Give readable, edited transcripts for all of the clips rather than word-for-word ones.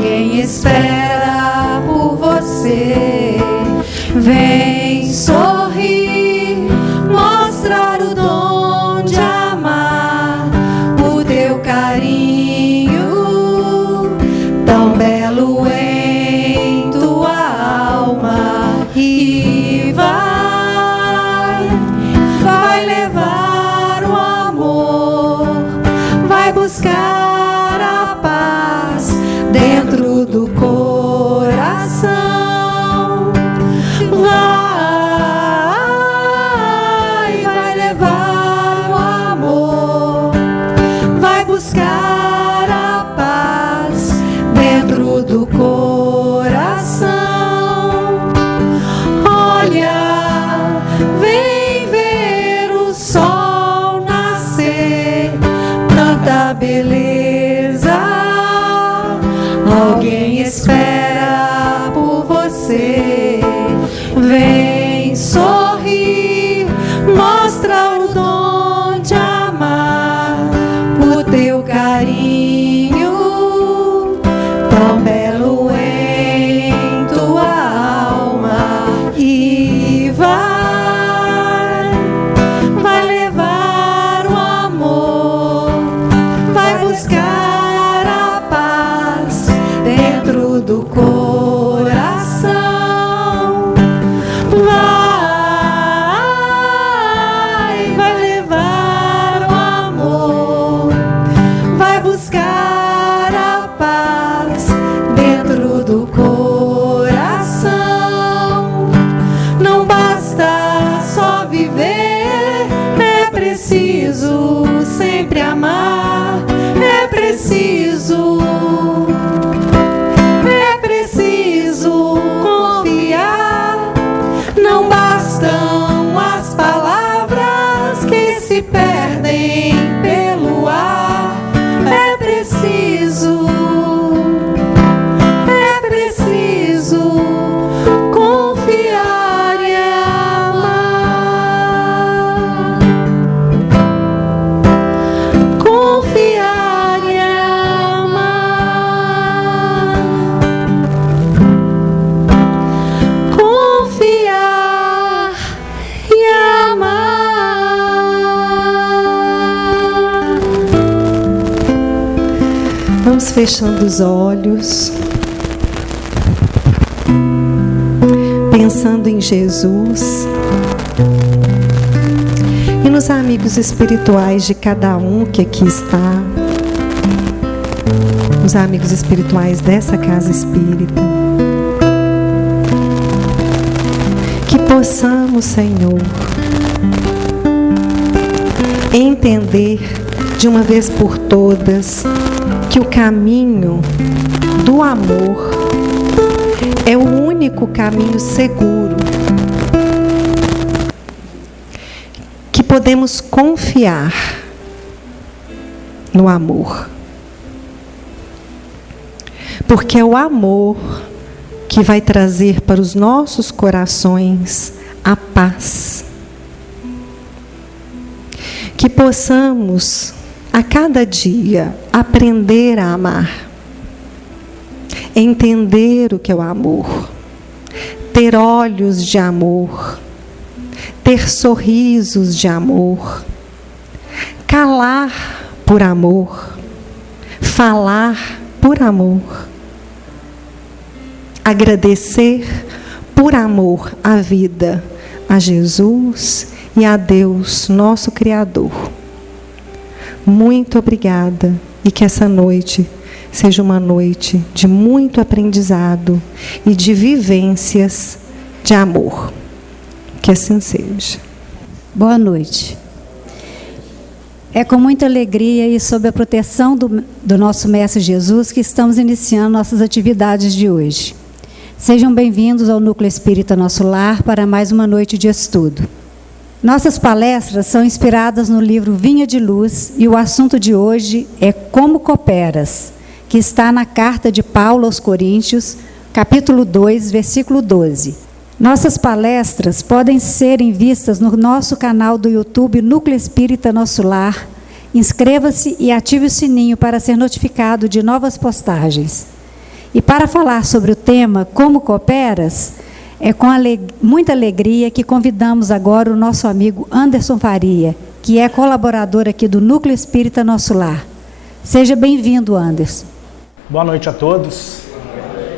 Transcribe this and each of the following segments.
Alguém espera por você. Vem sorrir, mostrar o dom de amar, o teu carinho tão belo em tua alma. E vai levar o amor, vai buscar a paz dentro do coração. Vai levar o amor, vai buscar a paz dentro do coração. Olha, vem ver o sol nascer, tanta beleza. Alguém espera por você. Vem sorrir, mostra o dom de amar, o teu carinho tão belo em tua alma. E vai levar o amor, vai buscar a paz dentro do coração. Vai levar o amor, vai buscar a paz dentro do coração. Não basta só viver, é preciso sempre amar, é preciso confiar. Não bastam as palavras que se perdem pelo ar. É preciso confiar e amar. Confiar e amar. Confiar e amar. Vamos fechando os olhos, pensando em Jesus e nos amigos espirituais de cada um que aqui está, os amigos espirituais dessa casa espírita. Que possamos, Senhor, entender de uma vez por todas que o caminho do amor é o único caminho seguro, que podemos confiar no amor, porque é o amor que vai trazer para os nossos corações a paz. Que possamos a cada dia aprender a amar, entender o que é o amor, ter olhos de amor, ter sorrisos de amor, calar por amor, falar por amor, agradecer por amor à vida, a Jesus e a Deus, nosso Criador. Muito obrigada, e que essa noite seja uma noite de muito aprendizado e de vivências de amor. Que assim seja. Boa noite. É com muita alegria e sob a proteção do nosso Mestre Jesus que estamos iniciando nossas atividades de hoje. Sejam bem-vindos ao Núcleo Espírita Nosso Lar para mais uma noite de estudo. Nossas palestras são inspiradas no livro Vinha de Luz e o assunto de hoje é Como Cooperas, que está na carta de Paulo aos Coríntios, capítulo 2, versículo 12. Nossas palestras podem ser vistas no nosso canal do YouTube Núcleo Espírita Nosso Lar. Inscreva-se e ative o sininho para ser notificado de novas postagens. E para falar sobre o tema Como Cooperas, é com muita alegria que convidamos agora o nosso amigo Anderson Faria, que é colaborador aqui do Núcleo Espírita Nosso Lar. Seja bem-vindo, Anderson. Boa noite a todos.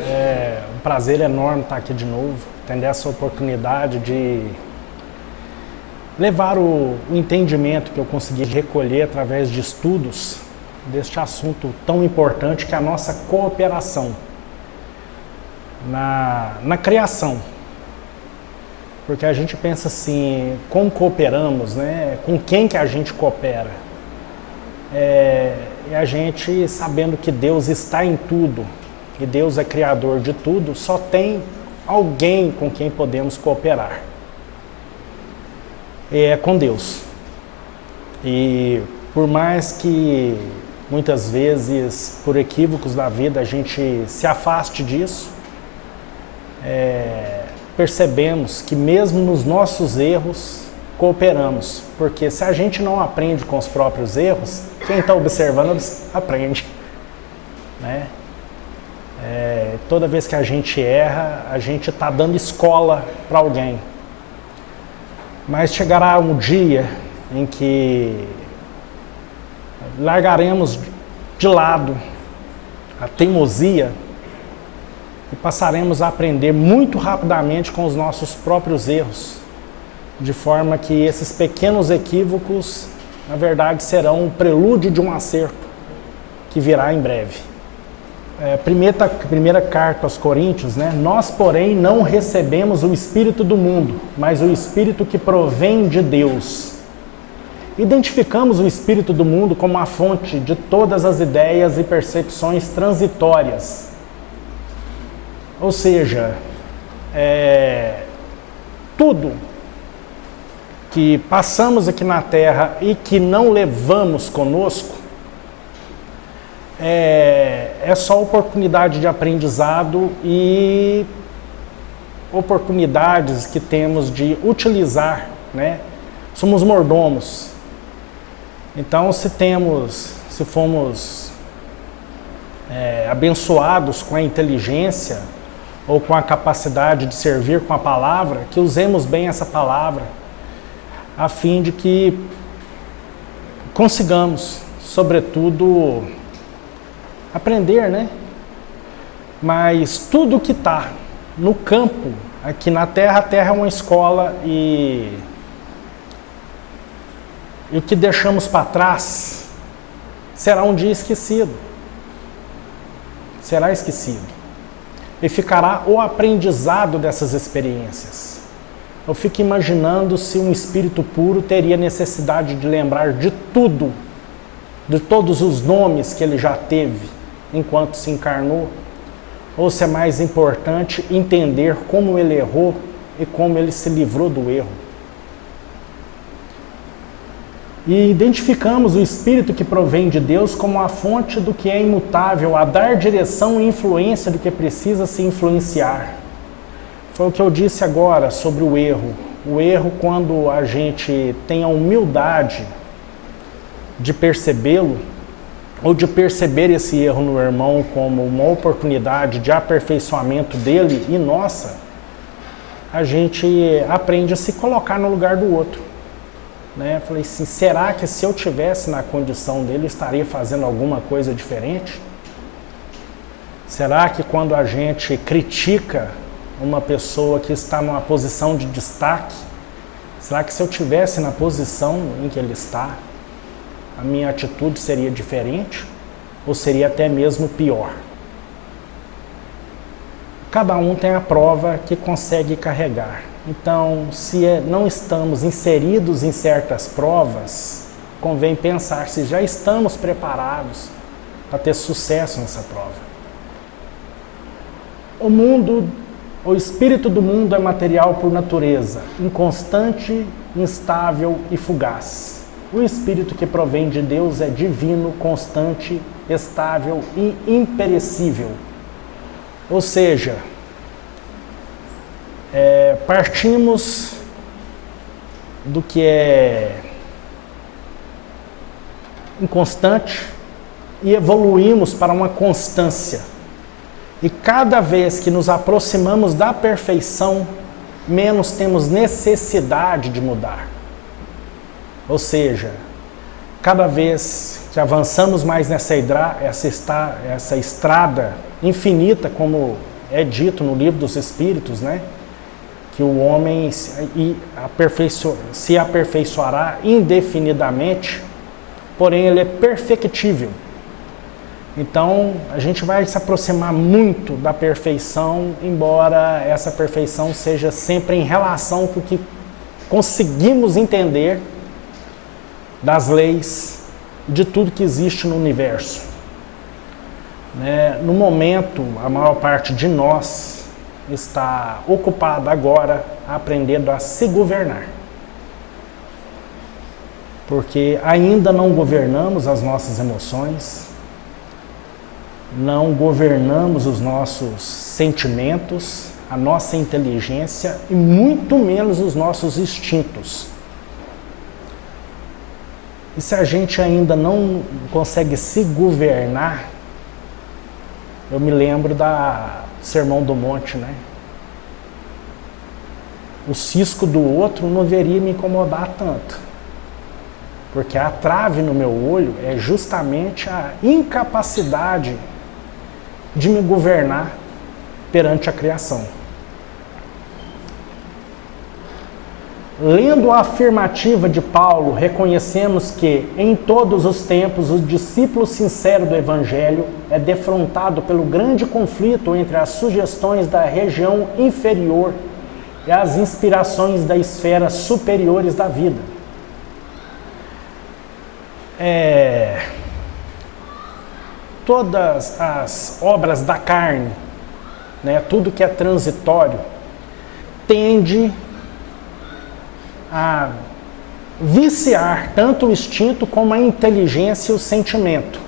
É um prazer enorme estar aqui de novo, tendo essa oportunidade de levar o entendimento que eu consegui recolher através de estudos deste assunto tão importante que é a nossa cooperação na criação. Porque a gente pensa assim, como cooperamos, né? Com quem que a gente coopera? E a gente, sabendo que Deus está em tudo, e Deus é criador de tudo, só tem alguém com quem podemos cooperar. É com Deus. E por mais que muitas vezes, por equívocos da vida, a gente se afaste disso, percebemos que mesmo nos nossos erros, cooperamos. Porque se a gente não aprende com os próprios erros, quem está observando aprende. Né? Toda vez que a gente erra, a gente está dando escola para alguém. Mas chegará um dia em que largaremos de lado a teimosia e passaremos a aprender muito rapidamente com os nossos próprios erros, de forma que esses pequenos equívocos, na verdade, serão um prelúdio de um acerto que virá em breve. Primeira carta aos Coríntios, né? Nós, porém, não recebemos o Espírito do mundo, mas o Espírito que provém de Deus. Identificamos o Espírito do mundo como a fonte de todas as ideias e percepções transitórias. Ou seja, tudo que passamos aqui na Terra e que não levamos conosco, é só oportunidade de aprendizado e oportunidades que temos de utilizar, né? Somos mordomos. Então, se fomos abençoados com a inteligência ou com a capacidade de servir com a palavra, que usemos bem essa palavra, a fim de que consigamos, sobretudo, aprender, né? Mas tudo que está no campo, aqui na Terra, a Terra é uma escola e o que deixamos para trás será um dia esquecido. Será esquecido. E ficará o aprendizado dessas experiências. Eu fico imaginando se um espírito puro teria necessidade de lembrar de tudo, de todos os nomes que ele já teve enquanto se encarnou, ou se é mais importante entender como ele errou e como ele se livrou do erro. E identificamos o Espírito que provém de Deus como a fonte do que é imutável, a dar direção e influência do que precisa se influenciar. Foi o que eu disse agora sobre o erro. O erro, quando a gente tem a humildade de percebê-lo, ou de perceber esse erro no irmão como uma oportunidade de aperfeiçoamento dele e nossa, a gente aprende a se colocar no lugar do outro. Né? Falei assim, será que se eu tivesse na condição dele, eu estaria fazendo alguma coisa diferente? Será que quando a gente critica uma pessoa que está numa posição de destaque, será que se eu tivesse na posição em que ele está, a minha atitude seria diferente? Ou seria até mesmo pior? Cada um tem a prova que consegue carregar. Então, se não estamos inseridos em certas provas, convém pensar se já estamos preparados para ter sucesso nessa prova. O espírito do mundo é material por natureza, inconstante, instável e fugaz. O espírito que provém de Deus é divino, constante, estável e imperecível. Ou seja, partimos do que é inconstante e evoluímos para uma constância. E cada vez que nos aproximamos da perfeição, menos temos necessidade de mudar. Ou seja, cada vez que avançamos mais nessa estrada infinita, como é dito no Livro dos Espíritos, né? Que o homem se aperfeiçoará indefinidamente, porém ele é perfectível. Então, a gente vai se aproximar muito da perfeição, embora essa perfeição seja sempre em relação com o que conseguimos entender das leis, de tudo que existe no universo. No momento, a maior parte de nós está ocupada agora aprendendo a se governar. Porque ainda não governamos as nossas emoções, não governamos os nossos sentimentos, a nossa inteligência e muito menos os nossos instintos. E se a gente ainda não consegue se governar, eu me lembro do Sermão do Monte, né? O cisco do outro não deveria me incomodar tanto, porque a trave no meu olho é justamente a incapacidade de me governar perante a criação. Lendo a afirmativa de Paulo, reconhecemos que, em todos os tempos, o discípulo sincero do Evangelho é defrontado pelo grande conflito entre as sugestões da região inferior e as inspirações das esferas superiores da vida. Todas as obras da carne, tudo que é transitório, tende a viciar tanto o instinto como a inteligência e o sentimento.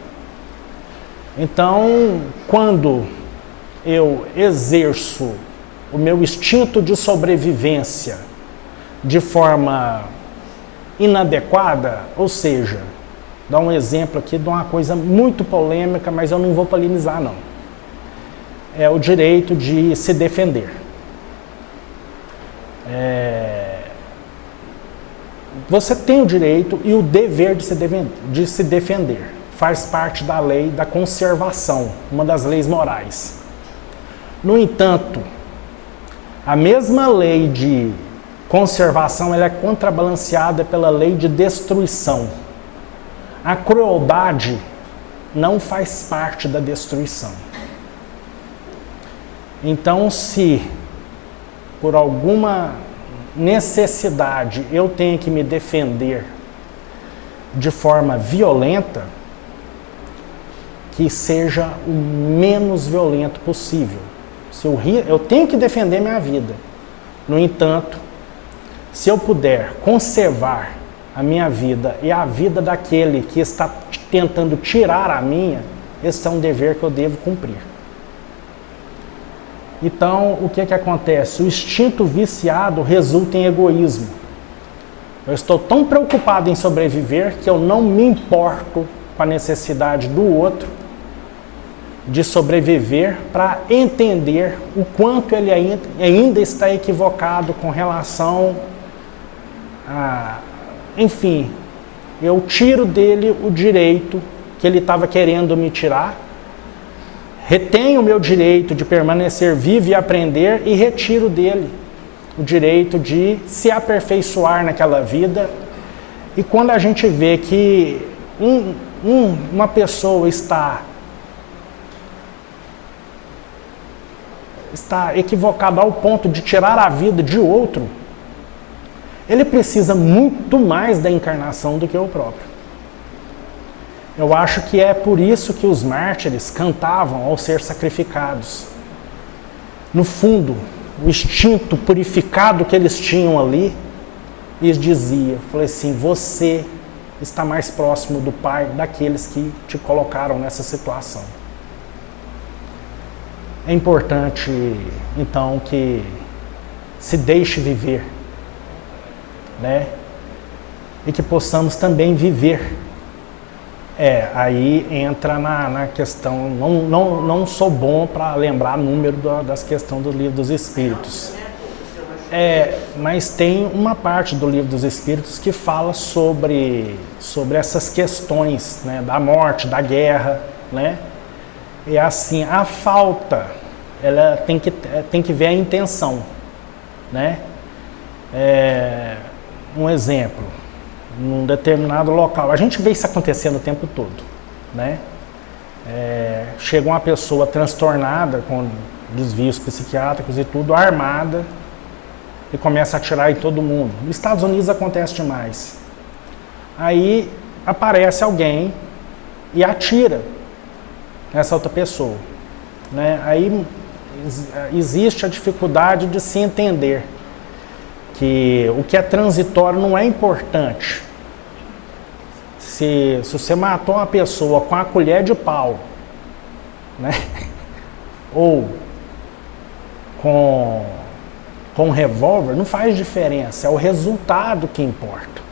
Então, quando eu exerço o meu instinto de sobrevivência de forma inadequada, ou seja, dá um exemplo aqui de uma coisa muito polêmica, mas eu não vou polemizar não. É o direito de se defender. Você tem o direito e o dever de se defender. Faz parte da lei da conservação, uma das leis morais. No entanto, a mesma lei de conservação ela é contrabalanceada pela lei de destruição. A crueldade não faz parte da destruição. Então, se por alguma necessidade eu tenho que me defender de forma violenta, que seja o menos violento possível. Eu tenho que defender minha vida. No entanto, se eu puder conservar a minha vida e a vida daquele que está tentando tirar a minha, esse é um dever que eu devo cumprir. Então, o que acontece? O instinto viciado resulta em egoísmo. Eu estou tão preocupado em sobreviver que eu não me importo com a necessidade do outro de sobreviver para entender o quanto ele ainda está equivocado com relação a... Enfim, eu tiro dele o direito que ele estava querendo me tirar, retenho o meu direito de permanecer vivo e aprender e retiro dele o direito de se aperfeiçoar naquela vida. E quando a gente vê que uma pessoa está equivocada ao ponto de tirar a vida de outro, ele precisa muito mais da encarnação do que o próprio. Eu acho que é por isso que os mártires cantavam ao ser sacrificados. No fundo, o instinto purificado que eles tinham ali, lhes dizia, falei assim, você está mais próximo do Pai daqueles que te colocaram nessa situação. É importante, então, que se deixe viver, né? E que possamos também viver Aí entra na questão, não sou bom para lembrar o número das questões do Livro dos Espíritos. Mas tem uma parte do Livro dos Espíritos que fala sobre essas questões, né, da morte, da guerra, né? E assim, a falta, ela tem que ver a intenção, né? Um exemplo, num determinado local, a gente vê isso acontecendo o tempo todo, né? Chega uma pessoa transtornada, com desvios psiquiátricos e tudo, armada, e começa a atirar em todo mundo. Nos Estados Unidos acontece demais. Aí aparece alguém e atira nessa outra pessoa, né? Aí existe a dificuldade de se entender que o que é transitório não é importante. Se você matou uma pessoa com a colher de pau, né? Ou com um revólver, não faz diferença, é o resultado que importa.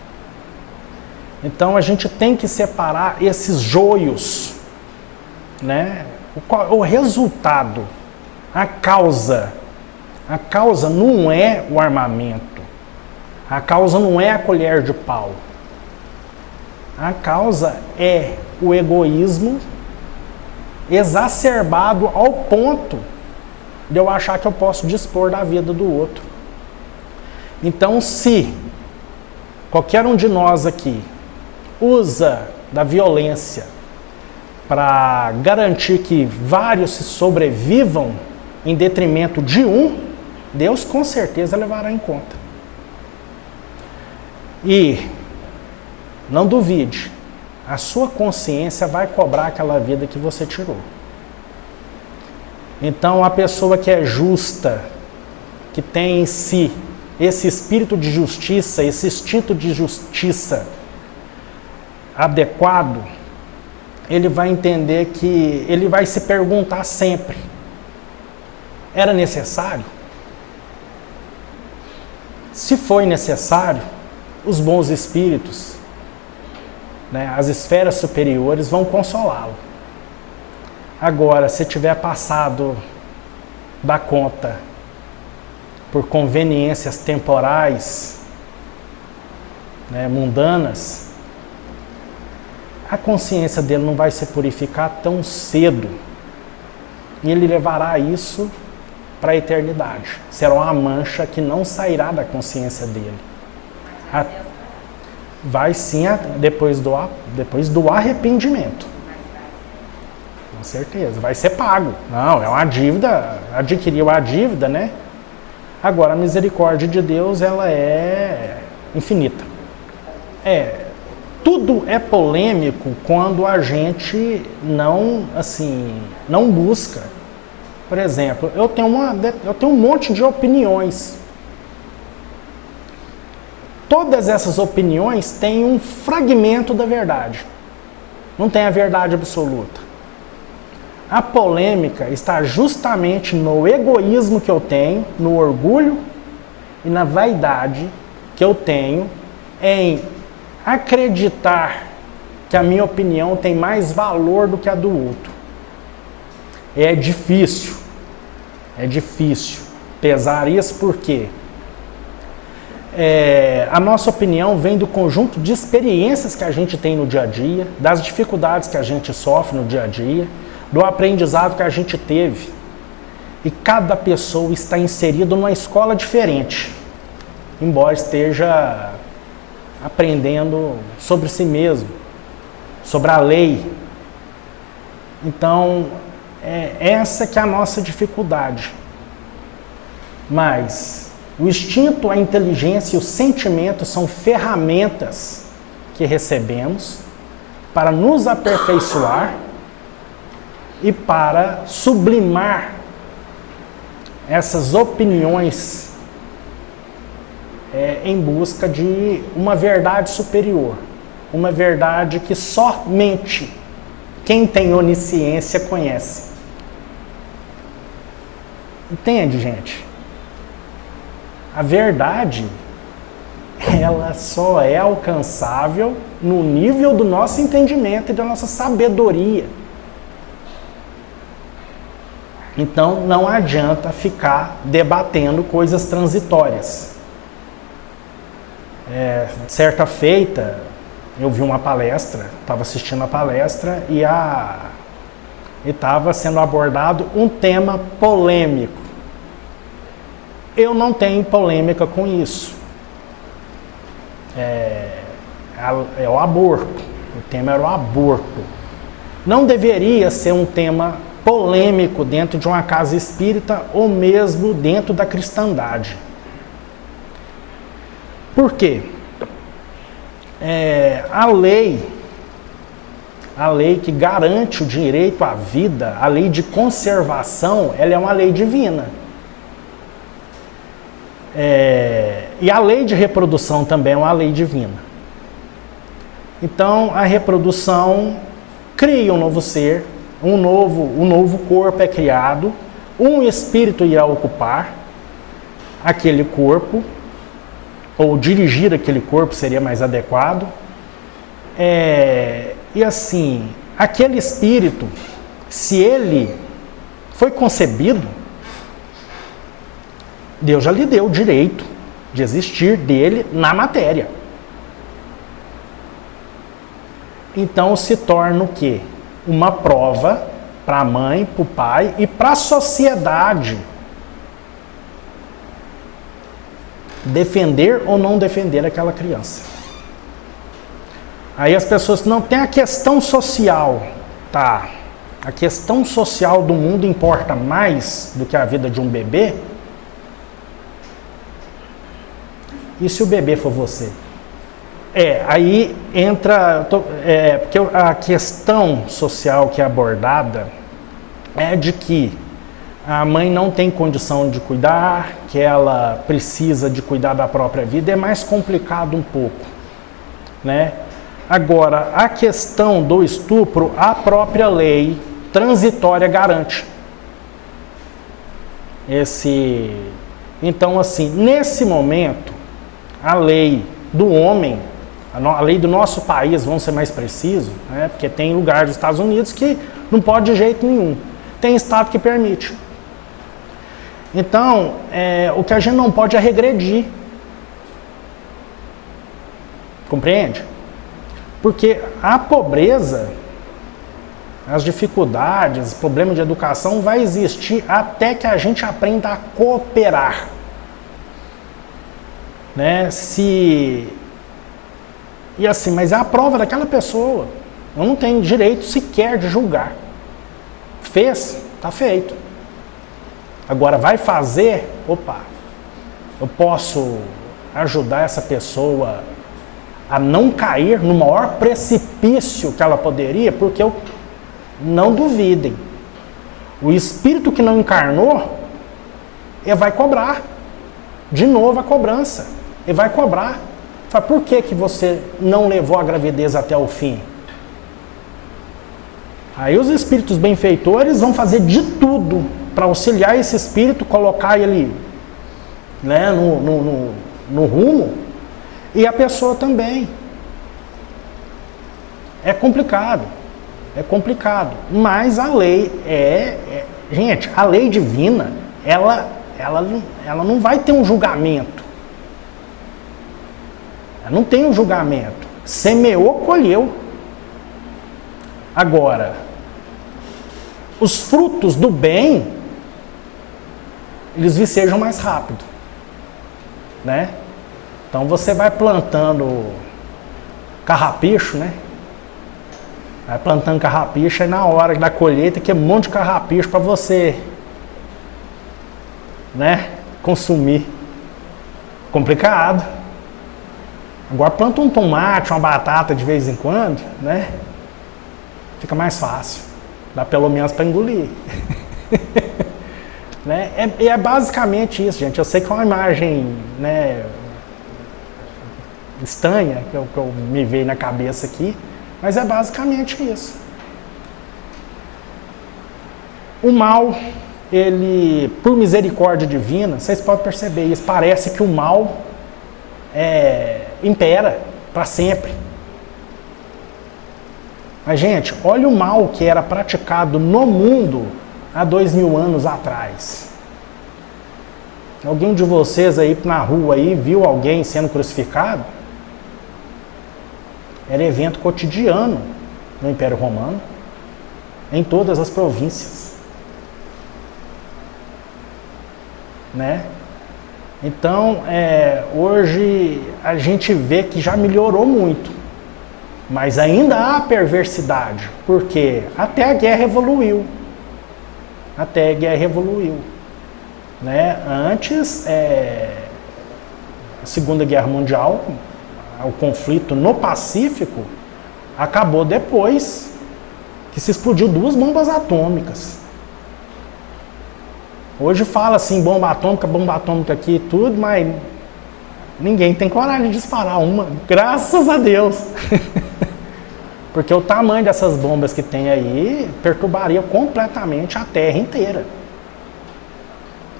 Então a gente tem que separar esses joios, né? O resultado, a causa não é o armamento, a causa não é a colher de pau, a causa é o egoísmo exacerbado ao ponto de eu achar que eu posso dispor da vida do outro. Então, se qualquer um de nós aqui usa da violência para garantir que vários se sobrevivam em detrimento de um, Deus com certeza levará em conta. E não duvide, a sua consciência vai cobrar aquela vida que você tirou. Então, a pessoa que é justa, que tem em si esse espírito de justiça, esse instinto de justiça adequado, ele vai entender que ele vai se perguntar sempre: era necessário? Se foi necessário, os bons espíritos, né, as esferas superiores vão consolá-lo. Agora, se tiver passado da conta por conveniências temporais, né, mundanas, a consciência dele não vai se purificar tão cedo. E ele levará isso para a eternidade. Será uma mancha que não sairá da consciência dele. Vai sim, depois do arrependimento. Com certeza, vai ser pago. Não, é uma dívida, adquiriu a dívida, né? Agora, a misericórdia de Deus, ela é infinita. Tudo é polêmico quando a gente não busca. Por exemplo, eu tenho um monte de opiniões. Todas essas opiniões têm um fragmento da verdade. Não tem a verdade absoluta. A polêmica está justamente no egoísmo que eu tenho, no orgulho e na vaidade que eu tenho em acreditar que a minha opinião tem mais valor do que a do outro. É difícil pesar isso, porque a nossa opinião vem do conjunto de experiências que a gente tem no dia a dia, das dificuldades que a gente sofre no dia a dia, do aprendizado que a gente teve. E cada pessoa está inserida numa escola diferente, embora esteja aprendendo sobre si mesmo, sobre a lei. Então, essa que é a nossa dificuldade. Mas o instinto, a inteligência e o sentimento são ferramentas que recebemos para nos aperfeiçoar e para sublimar essas opiniões em busca de uma verdade superior, uma verdade que somente quem tem onisciência conhece. Entende, gente? A verdade ela só é alcançável no nível do nosso entendimento e da nossa sabedoria. Então não adianta ficar debatendo coisas transitórias. Certa feita, eu vi uma palestra, estava assistindo a palestra e estava sendo abordado um tema polêmico. Eu não tenho polêmica com isso. É o aborto. O tema era o aborto. Não deveria ser um tema polêmico dentro de uma casa espírita ou mesmo dentro da cristandade. Por quê? A lei que garante o direito à vida, a lei de conservação, ela é uma lei divina. E a lei de reprodução também é uma lei divina. Então, a reprodução cria um novo ser, um novo corpo é criado, um espírito irá ocupar aquele corpo, ou dirigir aquele corpo seria mais adequado. E assim, aquele espírito, se ele foi concebido, Deus já lhe deu o direito de existir dele na matéria. Então se torna o quê? Uma prova para a mãe, para o pai e para a sociedade defender ou não defender aquela criança. Aí as pessoas não tem a questão social, tá? A questão social do mundo importa mais do que a vida de um bebê? E se o bebê for você? Aí entra, porque a questão social que é abordada é de que a mãe não tem condição de cuidar, que ela precisa de cuidar da própria vida, é mais complicado um pouco, né? Agora, a questão do estupro, a própria lei transitória garante. Então, assim, nesse momento, a lei do homem, a lei do nosso país, vamos ser mais precisos, né? Porque tem lugar dos Estados Unidos que não pode de jeito nenhum. Tem estado que permite. Então, o que a gente não pode é regredir. Compreende? Porque a pobreza, as dificuldades, problemas de educação vai existir até que a gente aprenda a cooperar. Né? E assim, mas é a prova daquela pessoa. Eu não tenho direito sequer de julgar. Fez, tá feito. Agora vai fazer, eu posso ajudar essa pessoa a não cair no maior precipício que ela poderia, porque não duvidem. O espírito que não encarnou, ele vai cobrar. De novo a cobrança. Ele vai cobrar. Fala, por que você não levou a gravidez até o fim? Aí os espíritos benfeitores vão fazer de tudo para auxiliar esse espírito, colocar ele, né, no rumo, e a pessoa também. É complicado, mas a lei gente, a lei divina, ela não vai ter um julgamento. Ela não tem um julgamento. Semeou, colheu. Agora, os frutos do bem, eles vicejam mais rápido, né? Então você vai plantando carrapicho, né? Vai plantando carrapicho, e na hora da colheita que é um monte de carrapicho para você, né, consumir. Complicado. Agora planta um tomate, uma batata de vez em quando, né? Fica mais fácil. Dá pelo menos para engolir. Né? É basicamente isso, gente. Eu sei que é uma imagem, né, estranha que eu me veio na cabeça aqui, mas é basicamente isso. O mal, ele, por misericórdia divina, vocês podem perceber isso, parece que o mal impera para sempre. Mas, gente, olha o mal que era praticado no mundo há 2000 anos atrás. Alguém de vocês aí na rua aí viu alguém sendo crucificado? Era evento cotidiano no Império Romano, em todas as províncias. Né? Então, hoje a gente vê que já melhorou muito, mas ainda há perversidade, porque até a guerra evoluiu. Até a guerra evoluiu. Né? Antes, a Segunda Guerra Mundial, o conflito no Pacífico, acabou depois que se explodiu 2 bombas atômicas. Hoje fala assim, bomba atômica aqui e tudo, mas ninguém tem coragem de disparar uma, graças a Deus. Porque o tamanho dessas bombas que tem aí perturbaria completamente a Terra inteira.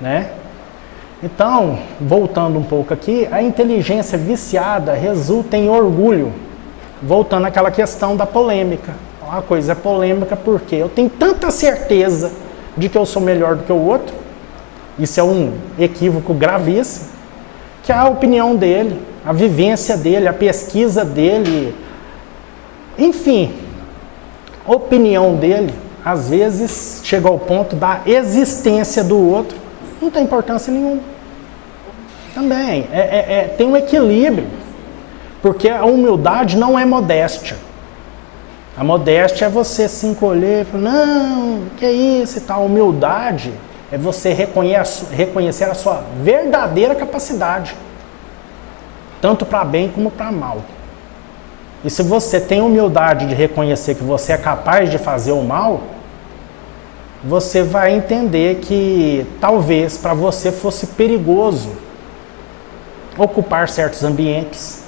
Né? Então, voltando um pouco aqui, a inteligência viciada resulta em orgulho. Voltando àquela questão da polêmica. Uma coisa é polêmica porque eu tenho tanta certeza de que eu sou melhor do que o outro. Isso é um equívoco gravíssimo. Que a opinião dele, a vivência dele, a pesquisa dele, enfim, a opinião dele, às vezes chega ao ponto da existência do outro, não tem importância nenhuma. Também, tem um equilíbrio, porque a humildade não é modéstia. A modéstia é você se encolher e falar, não, que isso e tal. A humildade é você reconhecer a sua verdadeira capacidade, tanto para bem como para mal. E se você tem humildade de reconhecer que você é capaz de fazer o mal, você vai entender que talvez para você fosse perigoso ocupar certos ambientes,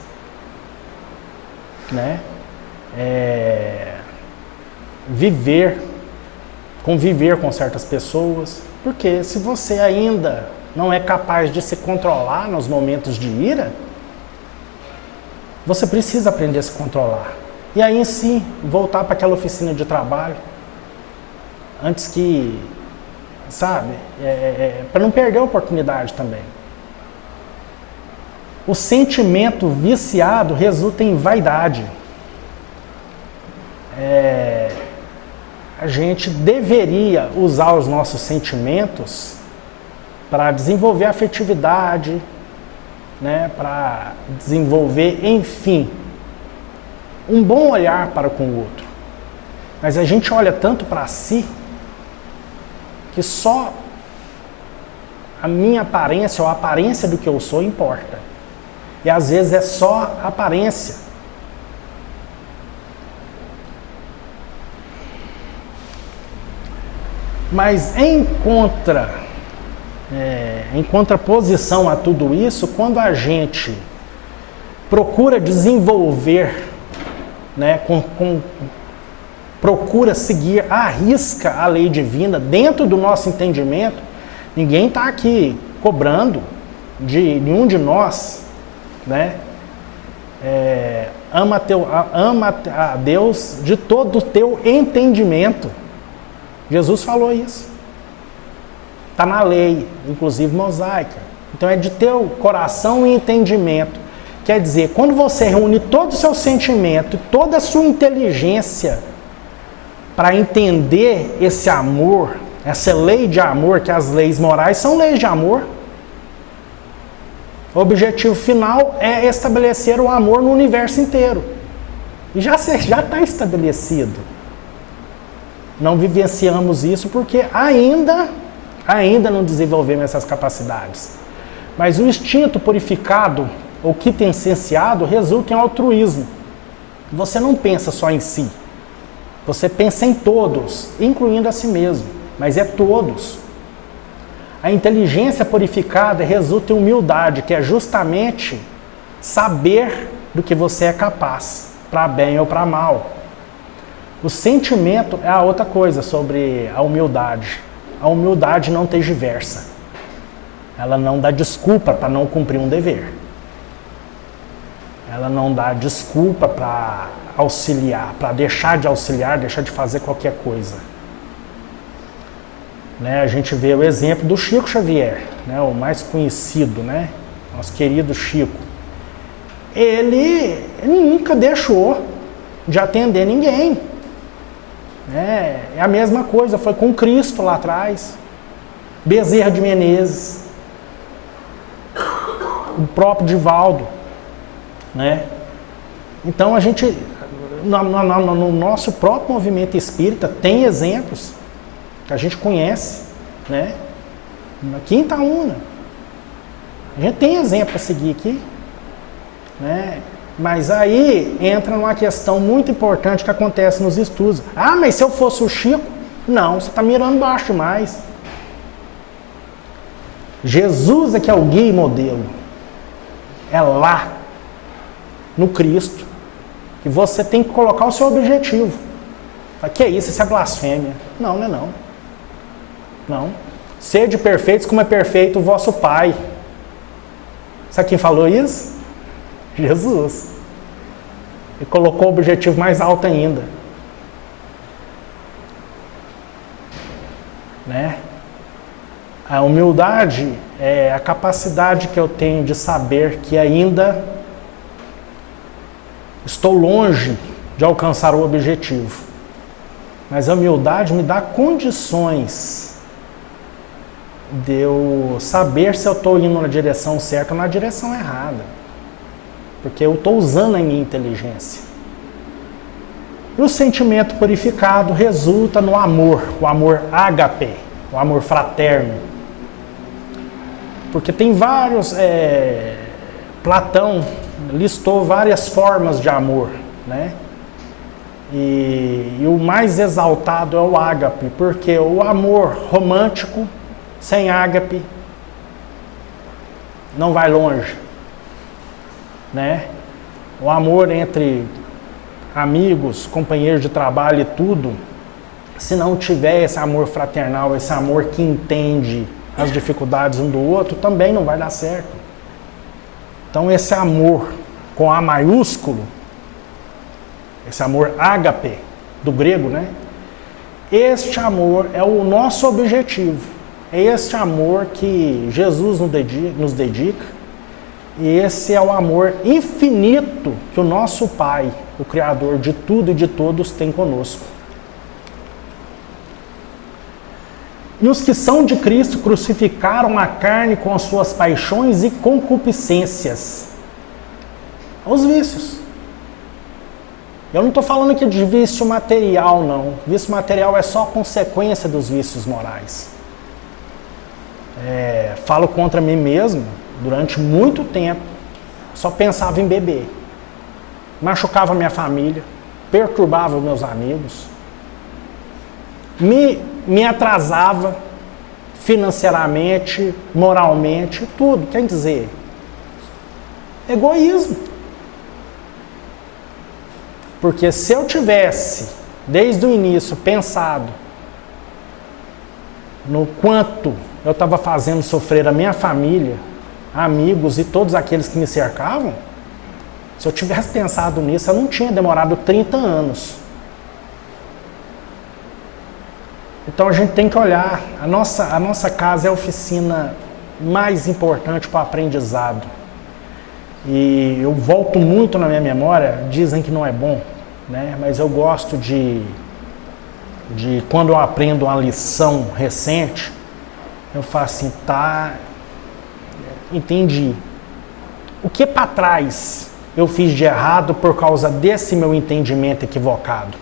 né? Conviver com certas pessoas, porque se você ainda não é capaz de se controlar nos momentos de ira, você precisa aprender a se controlar. E aí sim, voltar para aquela oficina de trabalho, antes que, sabe, para não perder a oportunidade também. O sentimento viciado resulta em vaidade. A gente deveria usar os nossos sentimentos para desenvolver afetividade, né, para desenvolver, enfim, um bom olhar para com o outro. Mas a gente olha tanto para si que só a minha aparência ou a aparência do que eu sou importa. E às vezes é só aparência. Mas em contraposição a tudo isso, quando a gente procura desenvolver, né, procura seguir à risca a lei divina dentro do nosso entendimento, ninguém está aqui cobrando de nenhum de nós, né? Ama a Deus de todo o teu entendimento. Jesus falou isso. Está na lei, inclusive mosaica. Então é de teu coração e entendimento. Quer dizer, quando você reúne todo o seu sentimento, toda a sua inteligência para entender esse amor, essa lei de amor, que as leis morais são leis de amor. O objetivo final é estabelecer o amor no universo inteiro. E já está estabelecido. Não vivenciamos isso porque ainda não desenvolvemos essas capacidades. Mas o instinto purificado, ou quintessenciado, resulta em altruísmo. Você não pensa só em si. Você pensa em todos, incluindo a si mesmo. Mas é todos. A inteligência purificada resulta em humildade, que é justamente saber do que você é capaz, para bem ou para mal. O sentimento é a outra coisa sobre a humildade. A humildade não tergiversa. Ela não dá desculpa para não cumprir um dever. ela não dá desculpa para auxiliar, para deixar de auxiliar, deixar de fazer qualquer coisa. Né? A gente vê o exemplo do Chico Xavier, né? O mais conhecido, né? Nosso querido Chico. Ele nunca deixou de atender ninguém. É a mesma coisa, foi com Cristo lá atrás. Bezerra de Menezes, o próprio Divaldo, né? Então a gente, no nosso próprio movimento espírita, tem exemplos que a gente conhece, né? Aqui em Itaúna, a gente tem exemplo a seguir aqui, né? Mas aí entra numa questão muito importante que acontece nos estudos. Ah, mas se eu fosse o Chico? Não, você está mirando baixo demais. Jesus é que é o guia e modelo. É lá, no Cristo, que você tem que colocar o seu objetivo. Que é isso? Isso é blasfêmia. Não, não é não. Não. Sede perfeitos como é perfeito o vosso Pai. Sabe quem falou isso? Jesus. Ele colocou o objetivo mais alto ainda. Né? A humildade é a capacidade que eu tenho de saber que ainda estou longe de alcançar o objetivo. Mas a humildade me dá condições de eu saber se eu estou indo na direção certa ou na direção errada. Porque eu estou usando a minha inteligência. E o sentimento purificado resulta no amor, o amor ágape, o amor fraterno. Porque tem vários... Platão listou várias formas de amor, né? E o mais exaltado é o ágape, porque o amor romântico, sem ágape, não vai longe. Né? O amor entre amigos, companheiros de trabalho e tudo, se não tiver esse amor fraternal, esse amor que entende as dificuldades um do outro, também não vai dar certo. Então esse amor com A maiúsculo, esse amor ágape, do grego, né? Este amor é o nosso objetivo. É este amor que Jesus nos dedica. E esse é o amor infinito que o nosso Pai, o Criador de tudo e de todos, tem conosco. E os que são de Cristo crucificaram a carne com as suas paixões e concupiscências. Os vícios. Eu não estou falando aqui de vício material, não. Vício material é só consequência dos vícios morais. Falo contra mim mesmo. Durante muito tempo, só pensava em beber. Machucava minha família, perturbava meus amigos, me atrasava financeiramente, moralmente, tudo. Quer dizer, egoísmo. Porque se eu tivesse, desde o início, pensado no quanto eu estava fazendo sofrer a minha família, amigos e todos aqueles que me cercavam, se eu tivesse pensado nisso, eu não tinha demorado 30 anos. Então a gente tem que olhar, a nossa casa é a oficina mais importante para o aprendizado. E eu volto muito na minha memória, dizem que não é bom, né? Mas eu gosto de quando eu aprendo uma lição recente, eu falo assim, entendi. O que para trás eu fiz de errado por causa desse meu entendimento equivocado?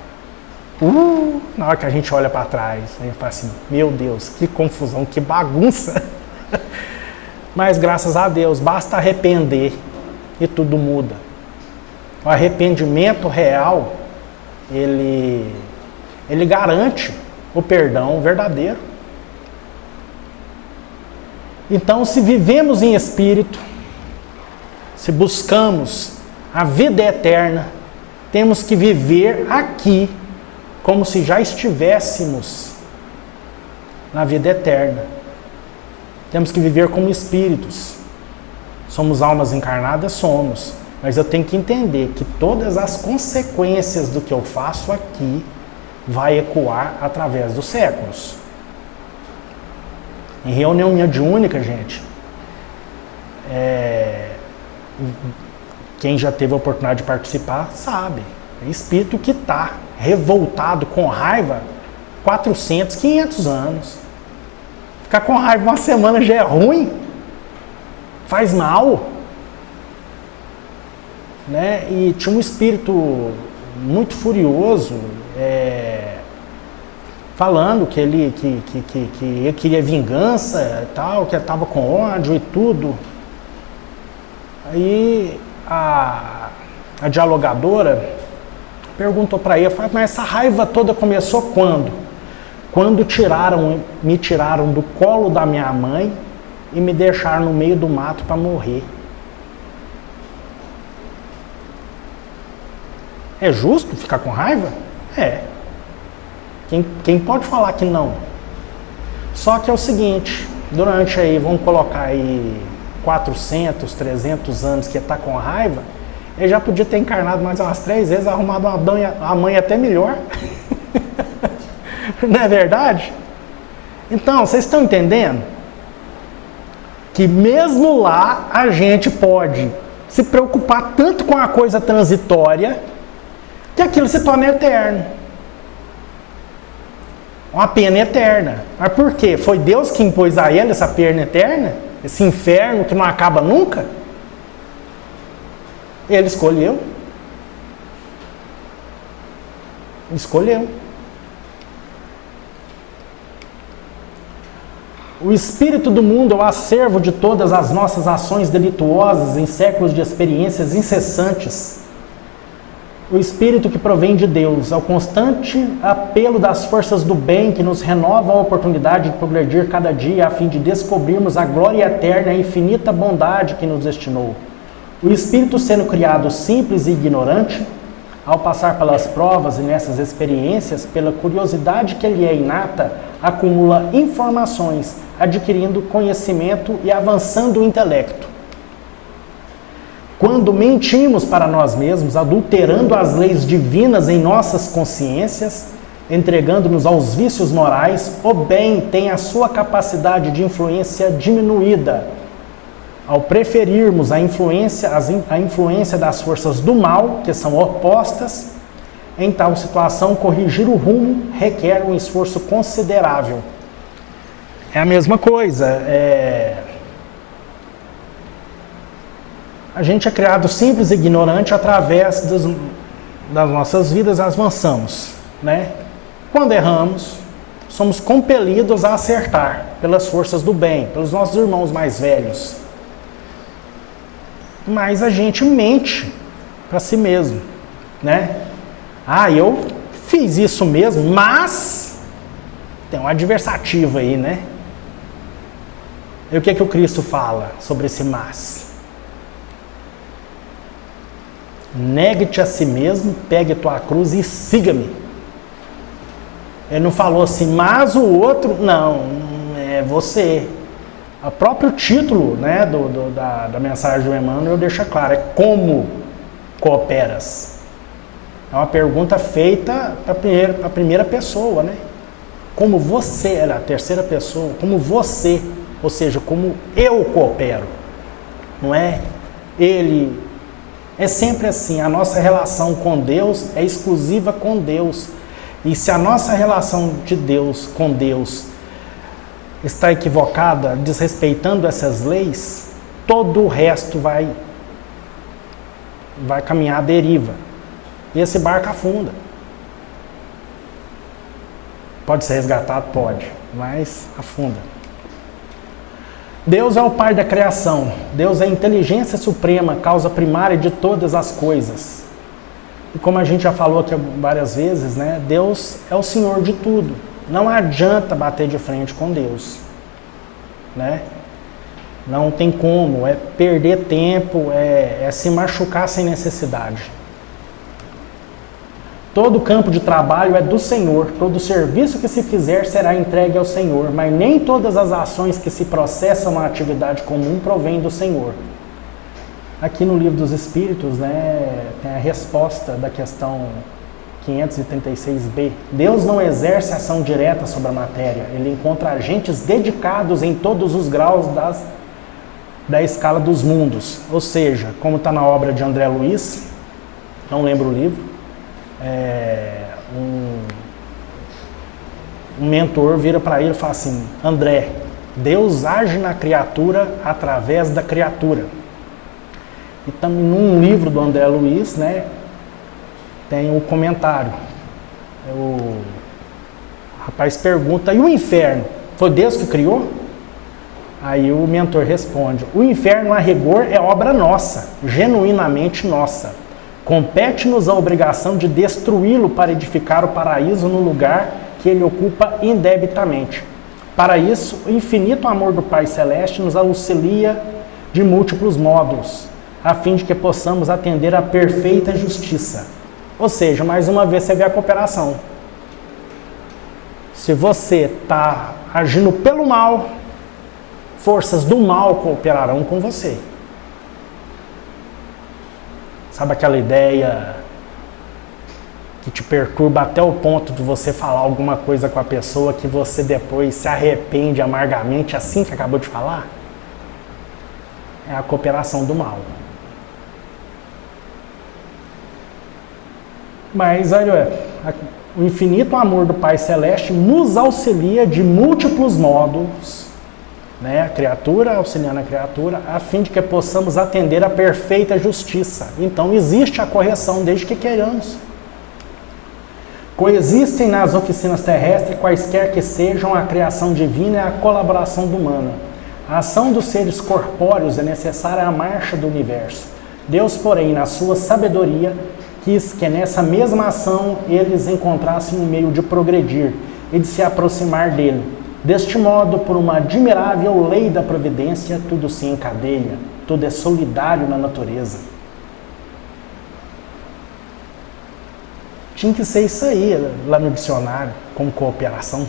Na hora que a gente olha para trás, a gente fala assim, meu Deus, que confusão, que bagunça. Mas graças a Deus, basta arrepender e tudo muda. O arrependimento real, ele garante o perdão verdadeiro. Então, se vivemos em espírito, se buscamos a vida eterna, temos que viver aqui como se já estivéssemos na vida eterna. Temos que viver como espíritos. Somos almas encarnadas? Somos. Mas eu tenho que entender que todas as consequências do que eu faço aqui vai ecoar através dos séculos. Em reunião mediúnica, gente, quem já teve a oportunidade de participar sabe. É espírito que está revoltado com raiva 400, 500 anos. Ficar com raiva uma semana já é ruim, faz mal. Né? E tinha um espírito muito furioso, falando que ele queria vingança e tal, que ele estava com ódio e tudo. Aí a dialogadora perguntou para ele, falou, mas essa raiva toda começou quando? Quando me tiraram do colo da minha mãe e me deixaram no meio do mato para morrer. É justo ficar com raiva? É. Quem pode falar que não? Só que é o seguinte, durante aí, vamos colocar aí 400, 300 anos que ele está com raiva, ele já podia ter encarnado mais umas 3 vezes, arrumado uma mãe até melhor. Não é verdade? Então, vocês estão entendendo? Que mesmo lá, a gente pode se preocupar tanto com a coisa transitória, que aquilo se torna eterno. Uma pena eterna. Mas por quê? Foi Deus que impôs a ele essa pena eterna? Esse inferno que não acaba nunca? Ele escolheu. Ele escolheu. O espírito do mundo é o acervo de todas as nossas ações delituosas em séculos de experiências incessantes. O espírito que provém de Deus é o constante apelo das forças do bem que nos renovam a oportunidade de progredir cada dia a fim de descobrirmos a glória eterna e a infinita bondade que nos destinou. O espírito, sendo criado simples e ignorante, ao passar pelas provas e nessas experiências, pela curiosidade que lhe é inata, acumula informações, adquirindo conhecimento e avançando o intelecto. Quando mentimos para nós mesmos, adulterando as leis divinas em nossas consciências, entregando-nos aos vícios morais, o bem tem a sua capacidade de influência diminuída. Ao preferirmos a influência das forças do mal, que são opostas, em tal situação, corrigir o rumo requer um esforço considerável. É a mesma coisa. A gente é criado simples e ignorante, através das nossas vidas avançamos, né? Quando erramos, somos compelidos a acertar pelas forças do bem, pelos nossos irmãos mais velhos. Mas a gente mente para si mesmo, né? Eu fiz isso mesmo, mas tem um adversativo aí, né? E o que o Cristo fala sobre esse mas? Negue-te a si mesmo, pegue tua cruz e siga-me. Ele não falou assim, mas o outro, não, é você. O próprio título, né, da mensagem do Emmanuel deixa claro, é como cooperas. É uma pergunta feita para a primeira pessoa, né? Como você, era a terceira pessoa, como você, ou seja, como eu coopero. Não é ele. É sempre assim, a nossa relação com Deus é exclusiva com Deus. E se a nossa relação de Deus com Deus está equivocada, desrespeitando essas leis, todo o resto vai caminhar à deriva. E esse barco afunda. Pode ser resgatado? Pode, mas afunda. Deus é o Pai da criação. Deus é a inteligência suprema, causa primária de todas as coisas. E como a gente já falou aqui várias vezes, né? Deus é o Senhor de tudo. Não adianta bater de frente com Deus, né? Não tem como, é perder tempo, é se machucar sem necessidade. Todo campo de trabalho é do Senhor, todo serviço que se fizer será entregue ao Senhor, mas nem todas as ações que se processam na atividade comum provêm do Senhor. Aqui no Livro dos Espíritos, né, tem a resposta da questão 536b. Deus não exerce ação direta sobre a matéria. Ele encontra agentes dedicados em todos os graus da escala dos mundos. Ou seja, como está na obra de André Luiz, não lembro o livro, um mentor vira para ele e fala assim: André, Deus age na criatura através da criatura. E também num livro do André Luiz, né, tem o comentário. O rapaz pergunta: e o inferno? Foi Deus que criou? Aí o mentor responde: o inferno, a rigor, é obra nossa, genuinamente nossa. Compete-nos a obrigação de destruí-lo para edificar o paraíso no lugar que ele ocupa indebitamente. Para isso, o infinito amor do Pai Celeste nos auxilia de múltiplos modos, a fim de que possamos atender à perfeita justiça. Ou seja, mais uma vez você vê a cooperação. Se você está agindo pelo mal, forças do mal cooperarão com você. Sabe aquela ideia que te perturba até o ponto de você falar alguma coisa com a pessoa que você depois se arrepende amargamente assim que acabou de falar? É a cooperação do mal. Mas olha, o infinito amor do Pai Celeste nos auxilia de múltiplos modos, né? A criatura auxiliando a criatura, a fim de que possamos atender à perfeita justiça. Então existe a correção desde que queiramos. Coexistem nas oficinas terrestres, quaisquer que sejam, a criação divina e a colaboração humana. A ação dos seres corpóreos é necessária à marcha do universo. Deus, porém, na sua sabedoria, quis que nessa mesma ação eles encontrassem um meio de progredir e de se aproximar dele. Deste modo, por uma admirável lei da providência, tudo se encadeia, tudo é solidário na natureza. Tinha que ser isso aí, lá no dicionário, como cooperação.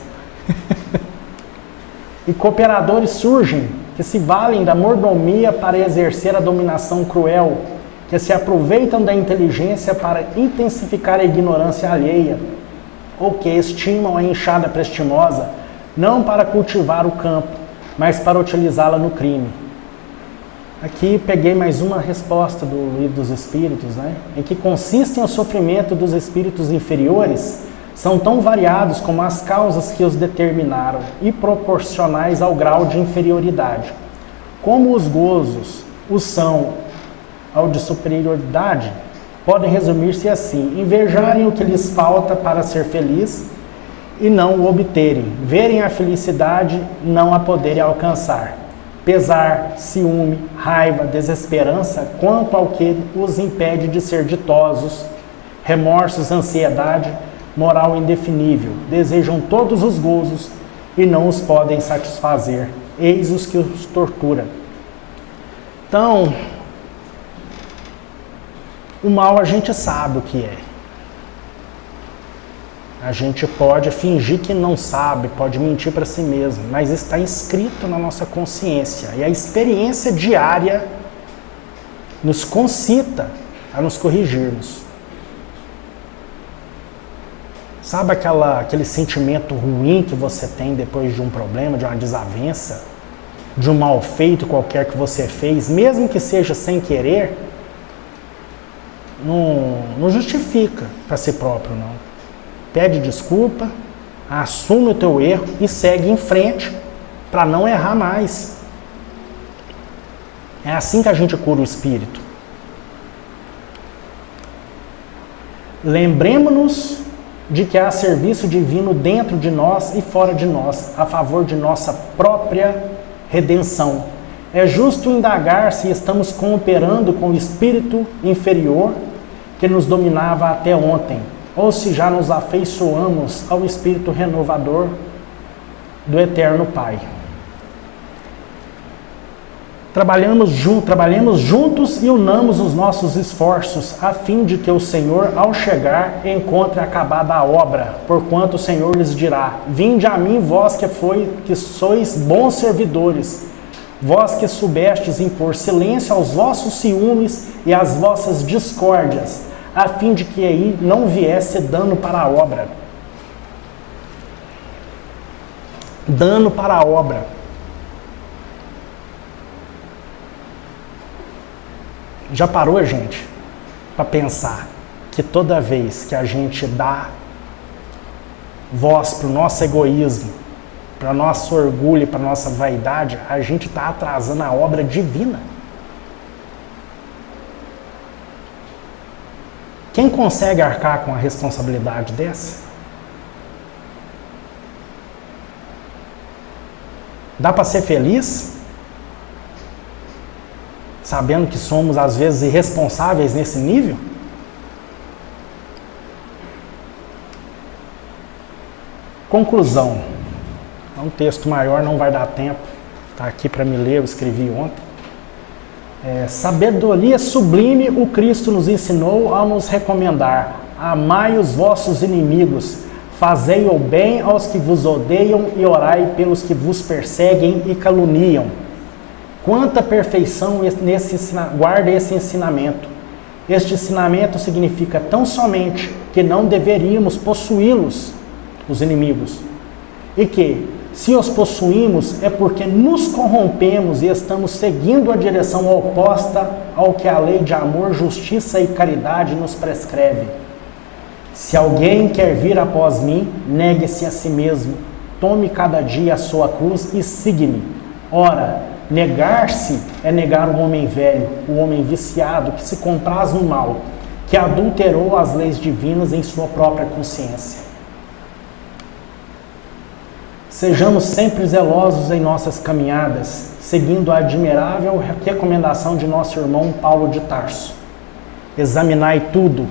E cooperadores surgem, que se valem da mordomia para exercer a dominação cruel, que se aproveitam da inteligência para intensificar a ignorância alheia, ou que estimam a enxada prestimosa, não para cultivar o campo, mas para utilizá-la no crime. Aqui peguei mais uma resposta do Livro dos Espíritos, né? Em que consistem o sofrimento dos espíritos inferiores, são tão variados como as causas que os determinaram e proporcionais ao grau de inferioridade. Como os gozos os são ao de superioridade, podem resumir-se assim: invejarem o que lhes falta para ser feliz e não o obterem, verem a felicidade não a poderem alcançar, pesar, ciúme, raiva, desesperança quanto ao que os impede de ser ditosos, remorsos, ansiedade, moral indefinível, desejam todos os gozos e não os podem satisfazer, eis os que os tortura. Então, o mal a gente sabe o que é. A gente pode fingir que não sabe, pode mentir para si mesmo, mas está inscrito na nossa consciência. E a experiência diária nos concita a nos corrigirmos. Sabe aquele sentimento ruim que você tem depois de um problema, de uma desavença, de um mal feito qualquer que você fez, mesmo que seja sem querer? Não justifica para si próprio, não. Pede desculpa, assume o teu erro e segue em frente para não errar mais. É assim que a gente cura o espírito. Lembremos-nos de que há serviço divino dentro de nós e fora de nós, a favor de nossa própria redenção. É justo indagar se estamos cooperando com o espírito inferior que nos dominava até ontem, ou se já nos afeiçoamos ao espírito renovador do Eterno Pai. Trabalhemos juntos e unamos os nossos esforços, a fim de que o Senhor, ao chegar, encontre acabada a obra, porquanto o Senhor lhes dirá: vinde a mim, vós que sois bons servidores, vós que soubestes impor silêncio aos vossos ciúmes e às vossas discórdias, a fim de que aí não viesse dano para a obra. Dano para a obra. Já parou, gente, para pensar que toda vez que a gente dá voz para o nosso egoísmo, para o nosso orgulho, para a nossa vaidade, a gente está atrasando a obra divina. Quem consegue arcar com a responsabilidade dessa? Dá para ser feliz? Sabendo que somos, às vezes, irresponsáveis nesse nível? Conclusão. É um texto maior, não vai dar tempo. Está aqui para me ler, eu escrevi ontem. Sabedoria sublime o Cristo nos ensinou a nos recomendar. Amai os vossos inimigos, fazei o bem aos que vos odeiam e orai pelos que vos perseguem e caluniam. Quanta perfeição guarda esse ensinamento. Este ensinamento significa tão somente que não deveríamos possuí-los, os inimigos, e que, se os possuímos, é porque nos corrompemos e estamos seguindo a direção oposta ao que a lei de amor, justiça e caridade nos prescreve. Se alguém quer vir após mim, negue-se a si mesmo, tome cada dia a sua cruz e siga-me. Ora, negar-se é negar o homem velho, o homem viciado, que se compraz no mal, que adulterou as leis divinas em sua própria consciência. Sejamos sempre zelosos em nossas caminhadas, seguindo a admirável recomendação de nosso irmão Paulo de Tarso. Examinai tudo,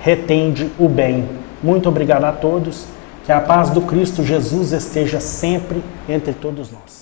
retende o bem. Muito obrigado a todos, que a paz do Cristo Jesus esteja sempre entre todos nós.